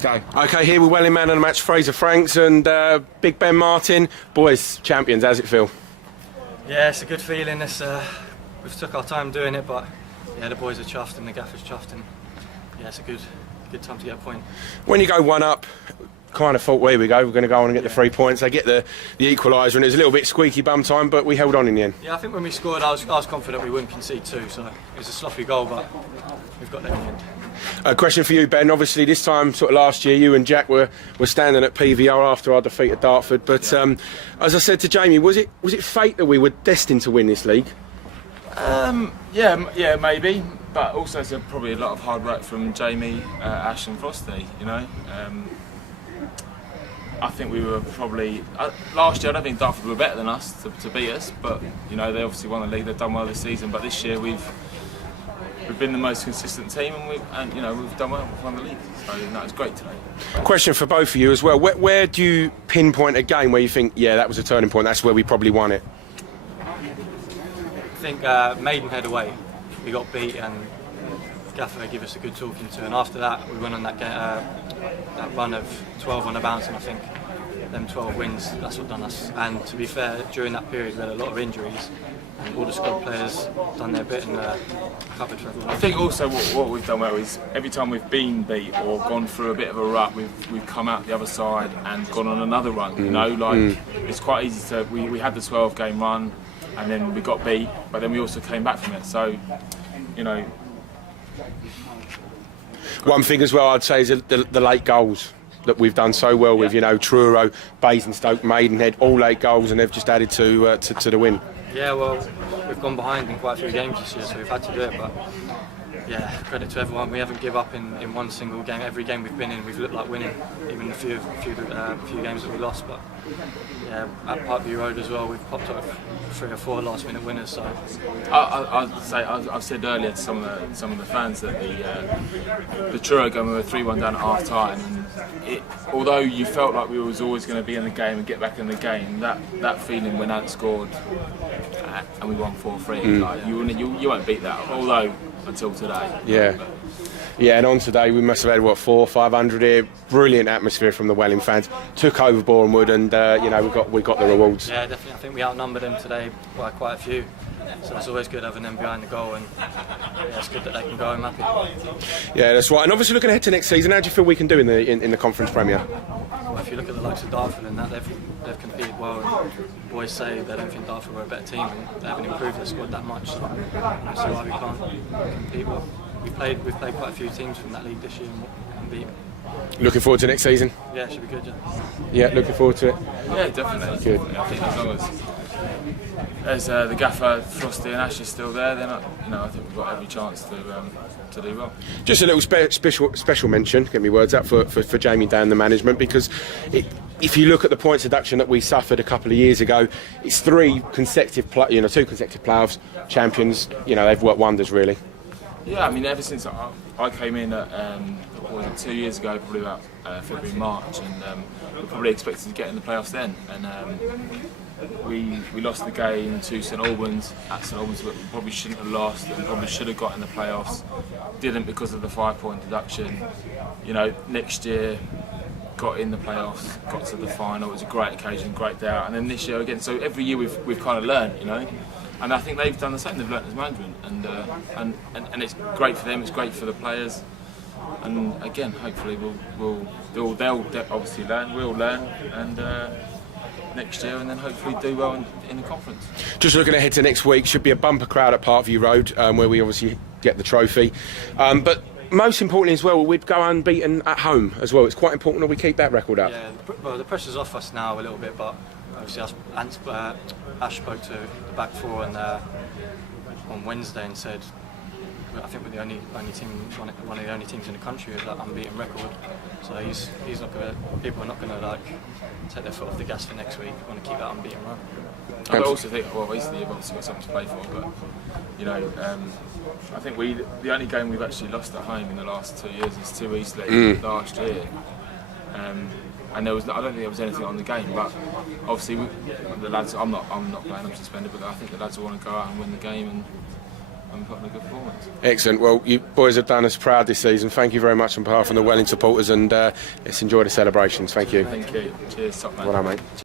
Go. Okay, here with Welling man of the match, Fraser Franks and Big Ben Martin. Boys, champions, how's it feel? Yeah, it's a good feeling. We've took our time doing it, but yeah, the boys are chuffed and the gaffer's chuffed, and yeah, it's a good time to get a point. When you go one up, kind of thought, here we go, we're going to go on and get the 3 points. They get the equaliser, and it was a little bit squeaky bum time, but we held on in the end. Yeah, I think when we scored, I was confident we wouldn't concede two, so it was a sloppy goal, but we've got there in the end. A question for you, Ben. Obviously, this time, sort of last year, you and Jack were standing at PVR after our defeat at Dartford. But as I said to Jamie, was it fate that we were destined to win this league? Yeah, maybe. But also, it's probably a lot of hard work from Jamie, Ash, and Frosty. You know, I think we were probably last year. I don't think Dartford were better than us to beat us, but you know, they obviously won the league. They've done well this season. But this year, we've been the most consistent team, and you know, we've done well. We've won the league, so that was great today. Question for both of you as well. Where do you pinpoint a game where you think, yeah, that was a turning point? That's where we probably won it. I think Maidenhead away, we got beat, and Gaffer gave us a good talking to, and after that we went on that run of 12 on the bounce, and I think them 12 wins, that's what done us. And to be fair, during that period we had a lot of injuries, and all the squad players done their bit and covered for everyone. I think also what we've done well is every time we've been beat or gone through a bit of a rut, we've come out the other side and gone on another run. You know, like it's quite easy to. We had the 12-game run, and then we got beat, but then we also came back from it. So, you know. One thing as well I'd say is the late goals that we've done so well with, you know, Truro, Basingstoke, Maidenhead, all late goals, and they've just added to the win. Yeah, well, we've gone behind in quite a few games this year, so we've had to do it, but yeah, credit to everyone. We haven't given up in one single game. Every game we've been in, we've looked like winning, even the few games that we lost. But yeah, at Parkview Road as well, we've popped up 3 or 4 last-minute winners. So I've said earlier to some of the fans that the Truro game, we were 3-1 down at half time, and although you felt like we was always going to be in the game and get back in the game, that feeling when Ant scored and we won 4-3, like you won't beat that. Although until today. Yeah, and on today we must have had 400-500 here. Brilliant atmosphere from the Welling fans. Took over Boreham Wood, and you know, we got the rewards. Yeah, definitely. I think we outnumbered them today by quite a few. So it's always good having them behind the goal, and yeah, it's good that they can go home happy. Yeah, that's right. And obviously looking ahead to next season, how do you feel we can do in the Conference Premier? Well, if you look at the likes of Dartford and that, they've competed well, and boys say they don't think Dartford were a better team, and they haven't improved their squad that much, so I don't see why we can't compete well. We've played quite a few teams from that league this year and beat them. Looking forward to next season? Yeah, it should be good, yeah. Yeah, looking forward to it? Yeah, definitely. Good. I think as long as the gaffer, Frosty and Ash is still there, then I think we've got every chance to do well. Just a little special mention, get me words out, for Jamie Dan, the management, because if you look at the points deduction that we suffered a couple of years ago, it's 2 consecutive playoffs, champions. You know, they've worked wonders, really. Yeah, I mean, ever since I came in, 2 years ago, probably about February, March, and we probably expected to get in the playoffs then. And we lost the game to St Albans at St Albans, but we probably shouldn't have lost, and probably should have got in the playoffs. Didn't because of the 5-point deduction. You know, next year got in the playoffs, got to the final. It was a great occasion, great day out. And then this year again. So every year we've kind of learned, you know. And I think they've done the same. They've learnt as management, and it's great for them. It's great for the players. And again, hopefully they'll obviously learn. We'll learn, and next year, and then hopefully do well in the conference. Just looking ahead to next week, should be a bumper crowd at Parkview Road, where we obviously get the trophy. But most importantly as well, we'd go unbeaten at home as well. It's quite important that we keep that record up. Yeah, well, the pressure's off us now a little bit, but obviously Ash spoke to the back 4 and on Wednesday and said, I think we're the only team, one of the only teams in the country with that unbeaten record. So he's not gonna. People are not gonna like take their foot off the gas for next week. We want to keep that unbeaten run. I also think, well, obviously you've obviously got something to play for, but you know, I think the only game we've actually lost at home in the last 2 years is to Eastleigh last year. And I don't think there was anything on the game, but obviously the lads. I'm not playing. I'm suspended, but I think the lads will want to go out and win the game, and and put on a good performance. Excellent. Well, you boys have done us proud this season. Thank you very much on behalf of the Welling supporters, and let's enjoy the celebrations. Thank you. Thank you. Cheers, top man. Well done, mate.